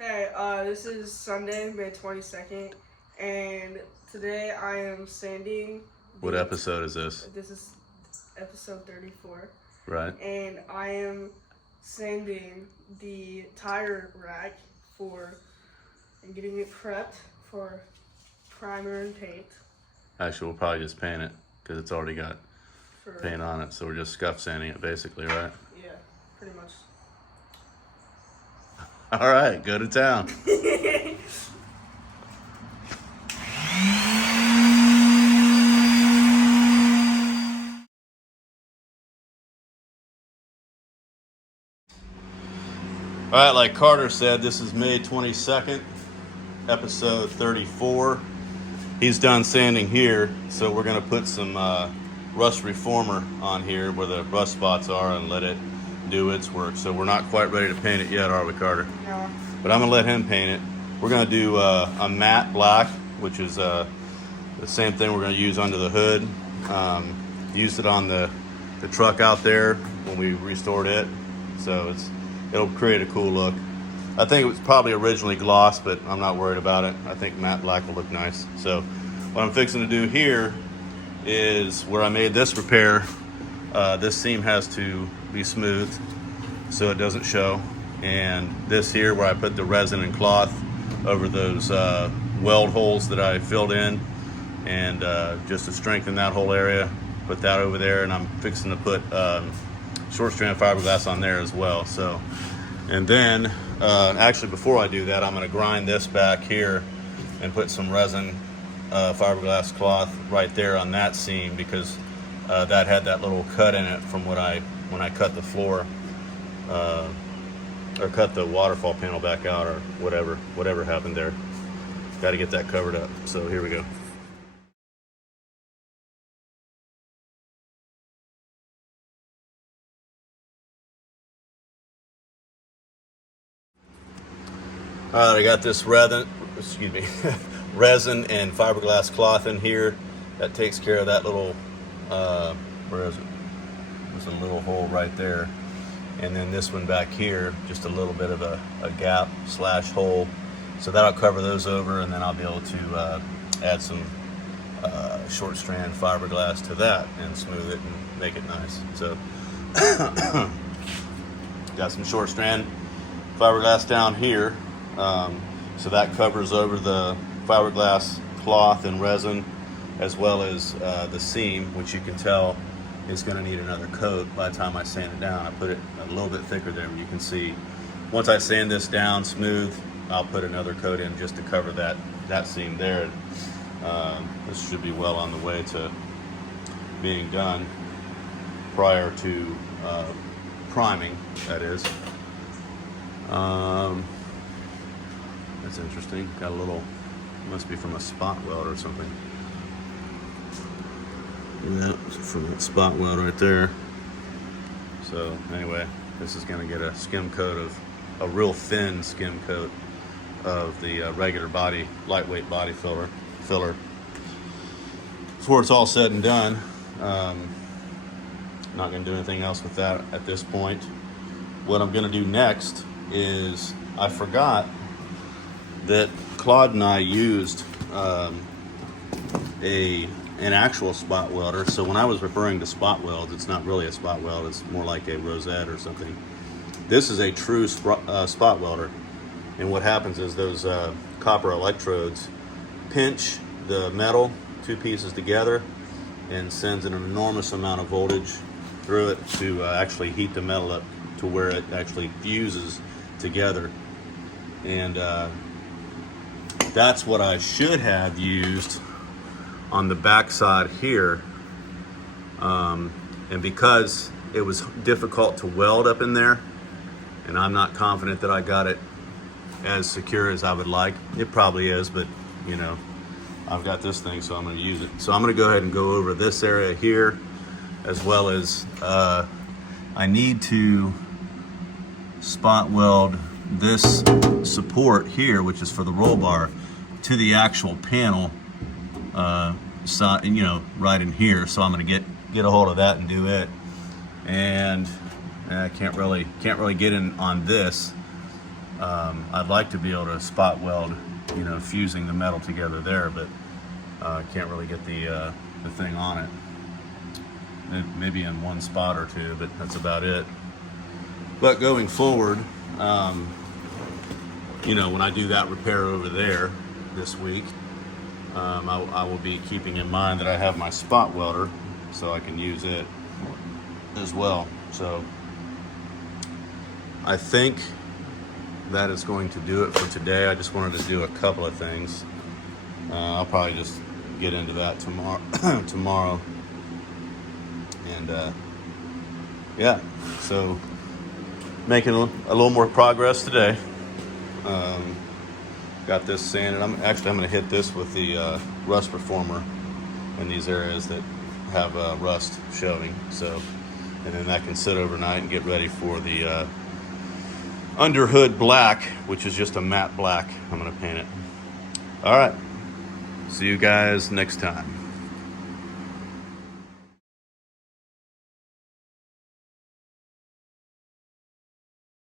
Hey, this is Sunday, May 22nd, and today I am sanding. What episode is this? This is episode 34. Right. And I am sanding the tire rack and getting it prepped for primer and paint. Actually, we'll probably just paint it because it's already got paint on it. So we're just scuff sanding it basically, right? Yeah, pretty much. All right, go to town. All right, like Carter said, this is May 22nd, episode 34. He's done sanding here, so we're gonna put some rust reformer on here where the rust spots are and let it do its work. So we're not quite ready to paint it yet, are we, Carter? No. But I'm gonna let him paint it. We're gonna do a matte black, which is the same thing we're gonna use under the hood. Used it on the truck out there when we restored it, so it'll create a cool look. I think it was probably originally gloss, but I'm not worried about it. I think matte black will look nice. So what I'm fixing to do here is where I made this repair. This seam has to be smoothed so it doesn't show. And this here where I put the resin and cloth over those weld holes that I filled in, and just to strengthen that whole area, put that over there. And I'm fixing to put short strand fiberglass on there as well. So, and then actually before I do that, I'm going to grind this back here and put some resin fiberglass cloth right there on that seam, because that had that little cut in it from when I cut the floor or cut the waterfall panel back out, or whatever happened there. Got to get that covered up. So here we go. I got this resin and fiberglass cloth in here that takes care of that little, where is it? There's a little hole right there. And then this one back here, just a little bit of a gap / hole. So that'll cover those over, and then I'll be able to add some short strand fiberglass to that and smooth it and make it nice. So got some short strand fiberglass down here. So that covers over the fiberglass cloth and resin, as well as the seam, which you can tell is going to need another coat by the time I sand it down. I put it a little bit thicker there, but you can see once I sand this down smooth, I'll put another coat in just to cover that seam there. This should be well on the way to being done prior to priming, that is. That's interesting. Got a little, must be from a spot weld or something. Yeah, from that spot weld right there. So anyway, this is going to get a skim coat of, a real thin skim coat of the regular body, lightweight body filler. Before it's all said and done. Not going to do anything else with that at this point. What I'm going to do next is, I forgot that Claude and I used an actual spot welder. So when I was referring to spot welds, it's not really a spot weld, it's more like a rosette or something. This is a true spot welder. And what happens is those copper electrodes pinch the metal, two pieces together, and sends an enormous amount of voltage through it to actually heat the metal up to where it actually fuses together. And that's what I should have used on the back side here. And because it was difficult to weld up in there, and I'm not confident that I got it as secure as I would like. It probably is, but you know, I've got this thing, so I'm going to use it. So I'm going to go ahead and go over this area here, as well as I need to spot weld this support here, which is for the roll bar, to the actual panel side, you know, right in here. So I'm going to get a hold of that and do it. And I can't really get in on this I'd like to be able to spot weld, you know, fusing the metal together there, but can't really get the thing on it. Maybe in one spot or two, but that's about it. But going forward, you know, when I do that repair over there this week, I will be keeping in mind that I have my spot welder, so I can use it as well. So I think that is going to do it for today. I just wanted to do a couple of things. I'll probably just get into that tomorrow. And yeah, so making a little more progress today. Got this sanded. I'm going to hit this with the rust reformer in these areas that have rust showing. So, and then that can sit overnight and get ready for the under hood black, which is just a matte black. I'm going to paint it. All right. See you guys next time.